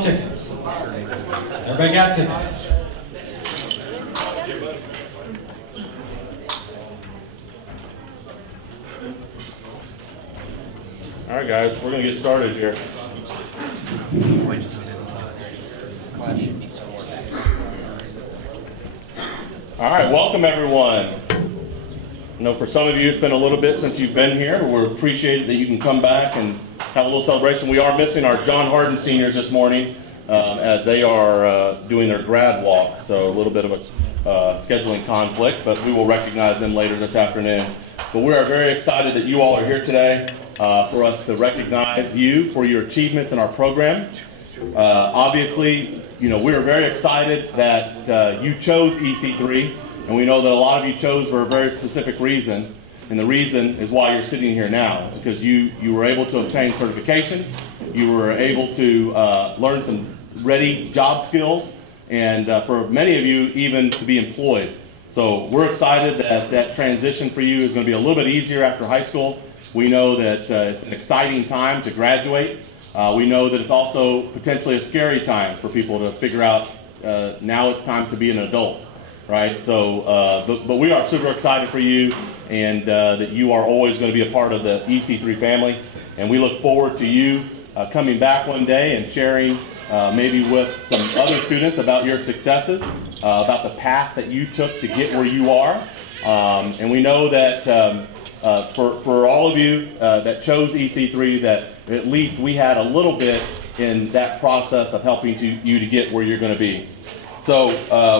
Tickets. Everybody got tickets? All right, guys, we're going to get started here. All right, welcome everyone. I know for some of you it's been a little bit since you've been here. We appreciate that you can come back and have a little celebration. We are missing our John Harden seniors this morning as they are doing their grad walk, so a little bit of a scheduling conflict, but we will recognize them later this afternoon. But we are very excited that you all are here today for us to recognize you for your achievements in our program. Obviously, we are very excited that you chose EC3, and we know that a lot of you chose for a very specific reason, and the reason is why you're sitting here now. It's because you were able to obtain certification, you were able to learn some ready job skills, and for many of you, even to be employed. So we're excited that that transition for you is going to be a little bit easier after high school. We know that it's an exciting time to graduate. We know that it's also potentially a scary time for people to figure out now it's time to be an adult, right? So, but we are super excited for you, and that you are always going to be a part of the EC3 family. And we look forward to you coming back one day and sharing maybe with some other students about your successes, about the path that you took to get where you are. And we know that for all of you that chose EC3, that at least we had a little bit in that process of helping you to get where you're going to be. So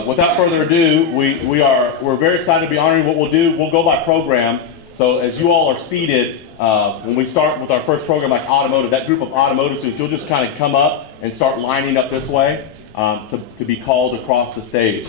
without further ado, we're very excited to be honoring what we'll do. We'll go by program. So as you all are seated, when we start with our first program like automotive, that group of automotive students, you'll just kind of come up and start lining up this way to be called across the stage.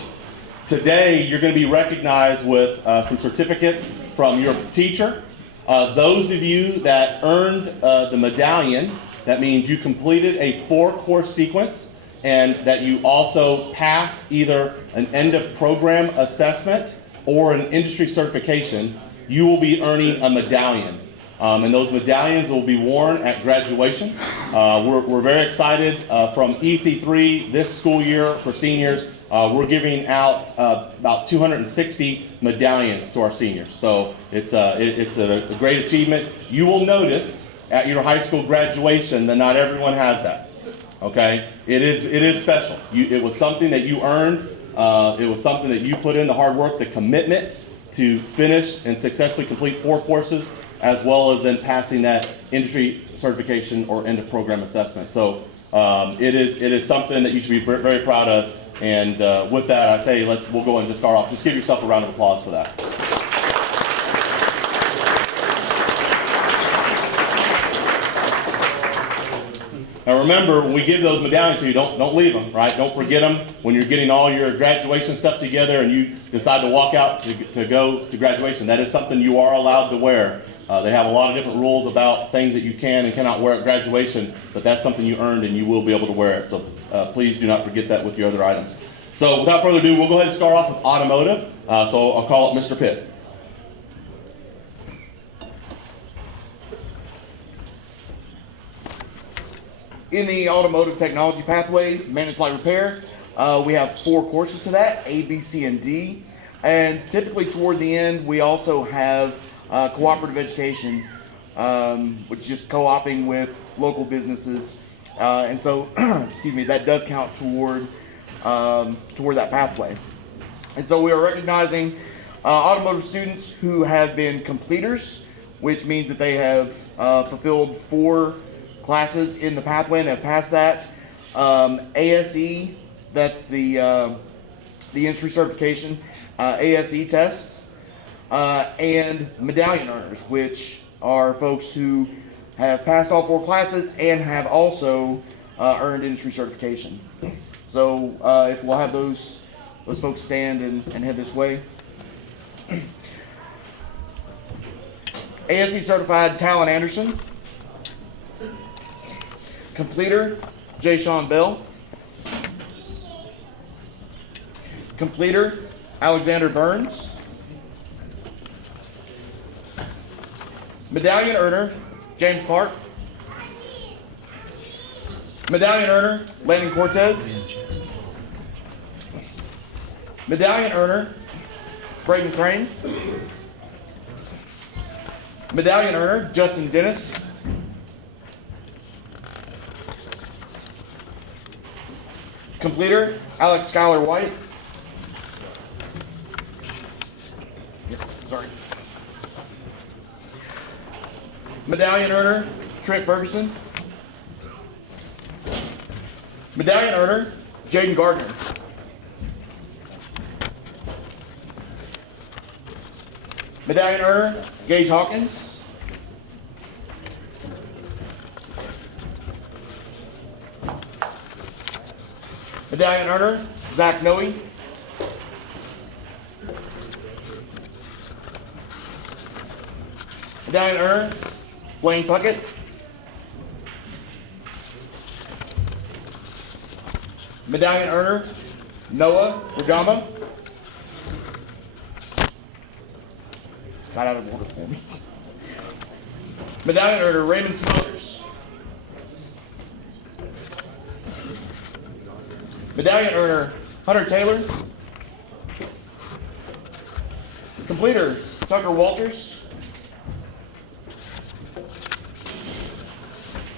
Today, you're going to be recognized with some certificates from your teacher. Those of you that earned the medallion, that means you completed a 4-course sequence and that you also passed either an end of program assessment or an industry certification, you will be earning a medallion. And those medallions will be worn at graduation. We're very excited from EC3 this school year for seniors. We're giving out about 260 medallions to our seniors. So it's a great achievement. You will notice at your high school graduation that not everyone has that. Okay, it is special. It was something that you earned. It was something that you put in the hard work, the commitment to finish and successfully complete 4 courses, as well as then passing that industry certification or end of program assessment. So it is something that you should be very proud of. And with that, I say we'll go and just start off. Just give yourself a round of applause for that. Now remember, when we give those medallions to you, don't leave them, right? Don't forget them when you're getting all your graduation stuff together and you decide to walk out to go to graduation. That is something you are allowed to wear. They have a lot of different rules about things that you can and cannot wear at graduation, but that's something you earned and you will be able to wear it. So please do not forget that with your other items. So without further ado, we'll go ahead and start off with automotive. So I'll call it Mr. Pitt. In the automotive technology pathway, managed flight repair, we have 4 courses to that, A, B, C, and D. And typically toward the end, we also have cooperative education, which is just co-oping with local businesses. And so, excuse me, that does count toward that pathway. And so we are recognizing automotive students who have been completers, which means that they have fulfilled 4 classes in the pathway and they've passed that. ASE, that's the industry certification, ASE test, and medallion earners, which are folks who have passed all 4 classes and have also earned industry certification. So if we'll have those folks stand and head this way. ASE certified Talon Anderson. Completer, J. Sean Bell. Completer, Alexander Burns. Medallion earner, James Clark. Medallion earner, Landon Cortez. Medallion earner, Braden Crane. Medallion earner, Justin Dennis. Completer, Alex Schuyler White. Sorry. Medallion earner, Trent Ferguson. Medallion earner, Jaden Gardner. Medallion earner, Gage Hawkins. Medallion earner, Zach Noe. Medallion earner, Blaine Puckett. Medallion earner, Noah Rugama. Got out of order for me. Medallion earner, Raymond Smothers. Medallion earner, Hunter Taylor. Completer, Tucker Walters.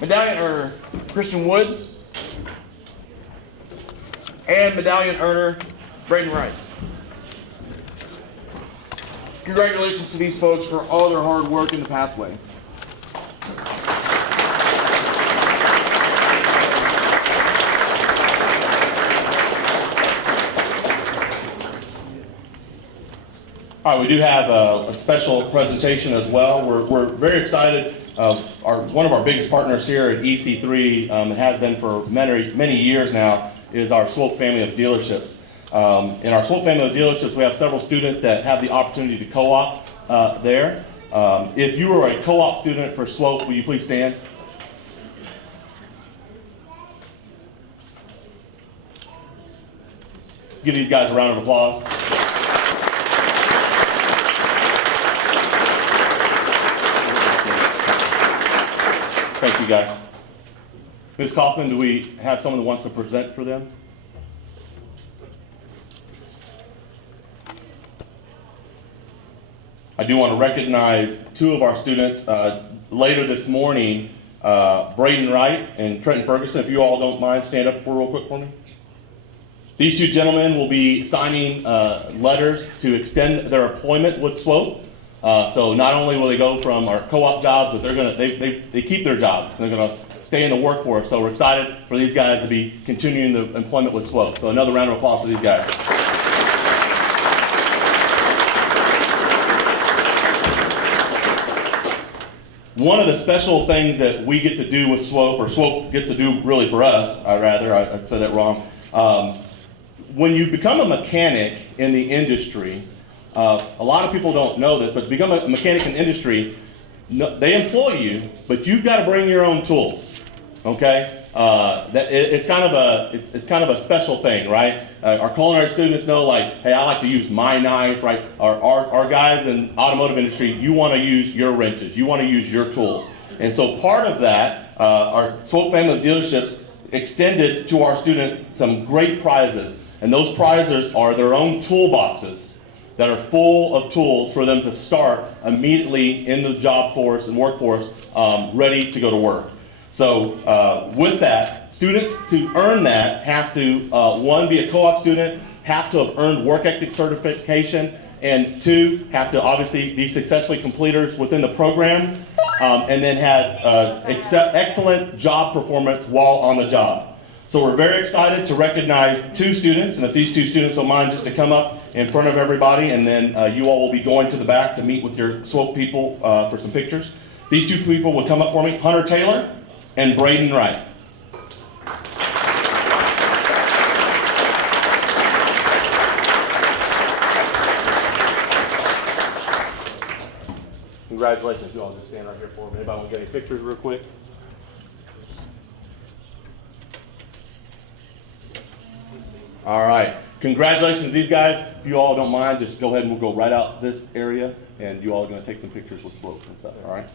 Medallion earner, Christian Wood. And medallion earner, Braden Wright. Congratulations to these folks for all their hard work in the pathway. All right, we do have a special presentation as well. We're very excited. One of our biggest partners here at EC3, and has been for many years now, is our Swope family of dealerships. In our Swope family of dealerships, we have several students that have the opportunity to co-op there. If you are a co-op student for Swope, will you please stand? Give these guys a round of applause. Thank you, guys. Ms. Kaufman, do we have someone that wants to present for them? I do want to recognize two of our students later this morning, Braden Wright and Trenton Ferguson. If you all don't mind, stand up real quick for me. These two gentlemen will be signing letters to extend their employment with Swope. So not only will they go from our co-op jobs, but they keep their jobs. They're going to stay in the workforce. So we're excited for these guys to be continuing the employment with Swope. So another round of applause for these guys. One of the special things that we get to do with Swope, or Swope gets to do really for us, I said that wrong. When you become a mechanic in the industry, a lot of people don't know this, but to become a mechanic in the industry, they employ you, but you've got to bring your own tools. Okay, it's kind of a special thing, right? Our culinary students know, like, hey, I like to use my knife, right? Our guys in automotive industry, you want to use your wrenches, you want to use your tools, and so part of that, our Swope family of dealerships extended to our student some great prizes, and those prizes are their own toolboxes that are full of tools for them to start immediately in the job force and workforce, ready to go to work. So with that, students to earn that have to, one, be a co-op student, have to have earned work ethic certification, and two, have to obviously be successfully completers within the program, and then have excellent job performance while on the job. So we're very excited to recognize two students, and if these two students don't mind just to come up in front of everybody, and then you all will be going to the back to meet with your Swope people for some pictures. These two people would come up for me, Hunter Taylor and Braden Wright. Congratulations, you all just stand right here for me. Anybody want to get any pictures real quick? All right, congratulations these guys. If you all don't mind, just go ahead and we'll go right out this area, and you all are going to take some pictures with Swope and stuff, all right?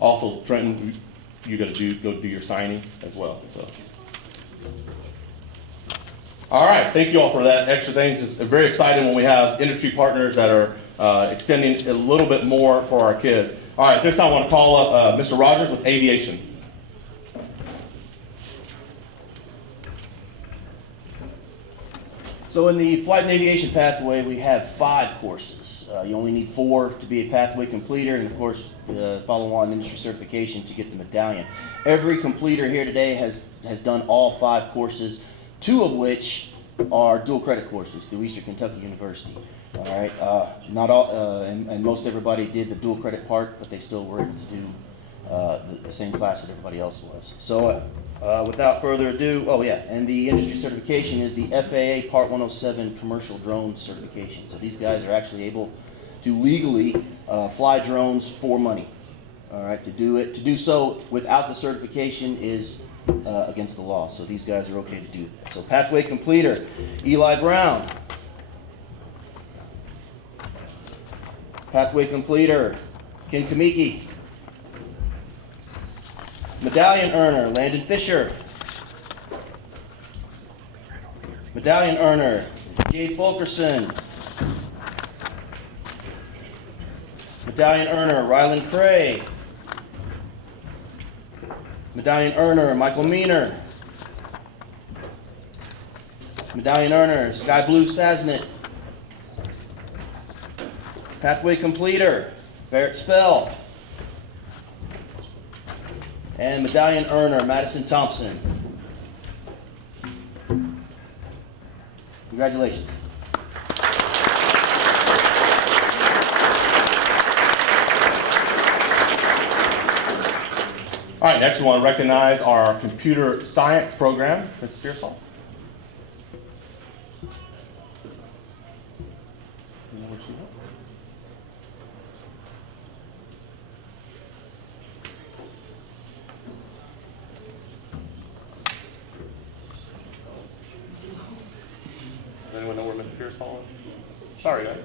Also, Trenton, you got to go do your signing as well. So, all right, thank you all for that extra things. It's very exciting when we have industry partners that are extending a little bit more for our kids. All right, this time I want to call up Mr. Rogers with aviation. So in the flight and aviation pathway, we have 5 courses. You only need 4 to be a pathway completer, and of course, follow on industry certification to get the medallion. Every completer here today has done all 5 courses, 2 of which are dual credit courses through Eastern Kentucky University. All right, not all, and most everybody did the dual credit part, but they still were able to do the same class that everybody else was. So without further ado, oh yeah, and the industry certification is the FAA Part 107 Commercial Drone Certification. So these guys are actually able to legally fly drones for money. All right, to do so without the certification is against the law. So these guys are okay to do that. So pathway completer, Eli Brown. Pathway completer, Ken Kamiki. Medallion earner, Landon Fisher. Medallion earner, Gabe Fulkerson. Medallion earner, Rylan Cray. Medallion earner, Michael Meaner. Medallion earner, Sky Blue Sasnett. Pathway completer, Barrett Spell. And medallion earner, Madison Thompson. Congratulations. All right, next we want to recognize our computer science program, Ms. Pearsall. Anyone know where Ms. Pearsall is? Sorry, guys.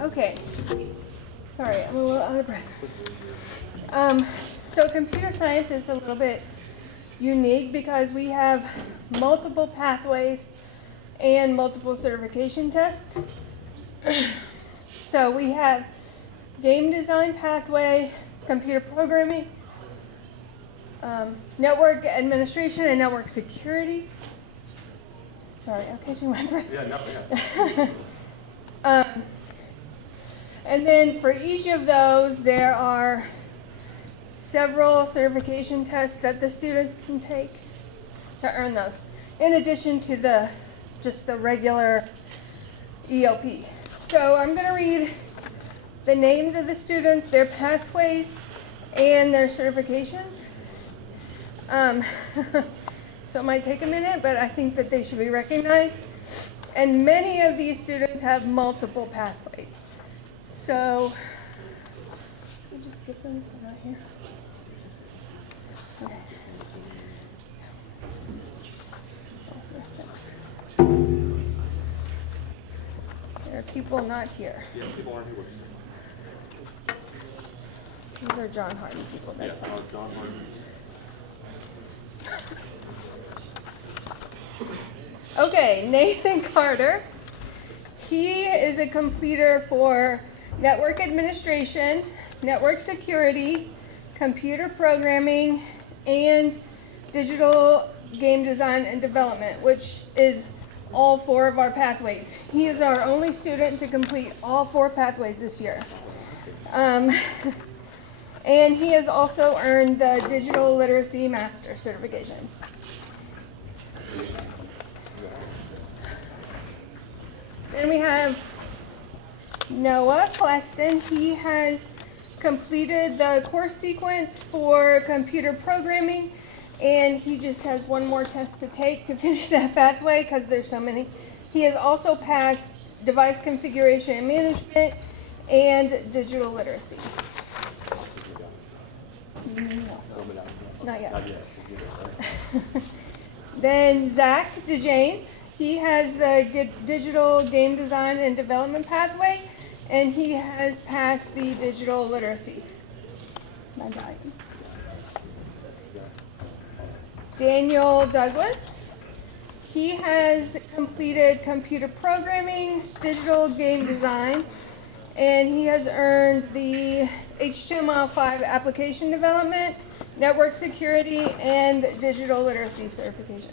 Okay, sorry, I'm a little out of breath. So computer science is a little bit unique because we have multiple pathways and multiple certification tests. So we have game design pathway, computer programming, network administration, and network security. Sorry, I'm catching my breath. Yeah, no. And then for each of those, there are several certification tests that the students can take to earn those, in addition to just the regular EOP. So I'm going to read the names of the students, their pathways, and their certifications. So it might take a minute, but I think that they should be recognized. And many of these students have multiple pathways. So, let me just get them out here. Okay. There are people not here. Yeah, people aren't here. These are John Harden people. That's why. John Harden. Okay, Nathan Carter. He is a completer for network administration, network security, computer programming, and digital game design and development, which is all 4 of our pathways. He is our only student to complete all 4 pathways this year. And he has also earned the Digital Literacy Master certification. Then we have Noah Claxton. He has completed the course sequence for computer programming, and he just has one more test to take to finish that pathway because there's so many. He has also passed device configuration and management and digital literacy. No, not yet. Then Zach DeJanes. He has the digital game design and development pathway, and he has passed the digital literacy. Daniel Douglas. He has completed computer programming, digital game design, and he has earned the HTML5 application development, network security, and digital literacy certification.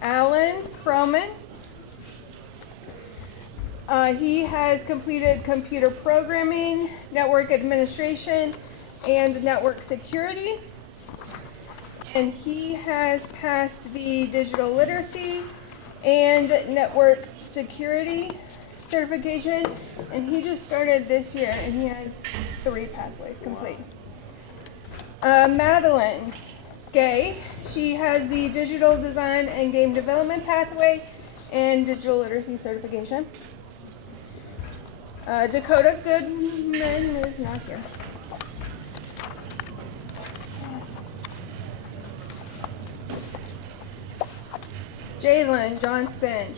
Alan Froman. He has completed computer programming, network administration, and network security. And he has passed the digital literacy and network security certification. And he just started this year, and he has 3 pathways complete. Madeline Gay. She has the digital design and game development pathway and digital literacy certification. Dakota Goodman is not here. Jalen Johnson.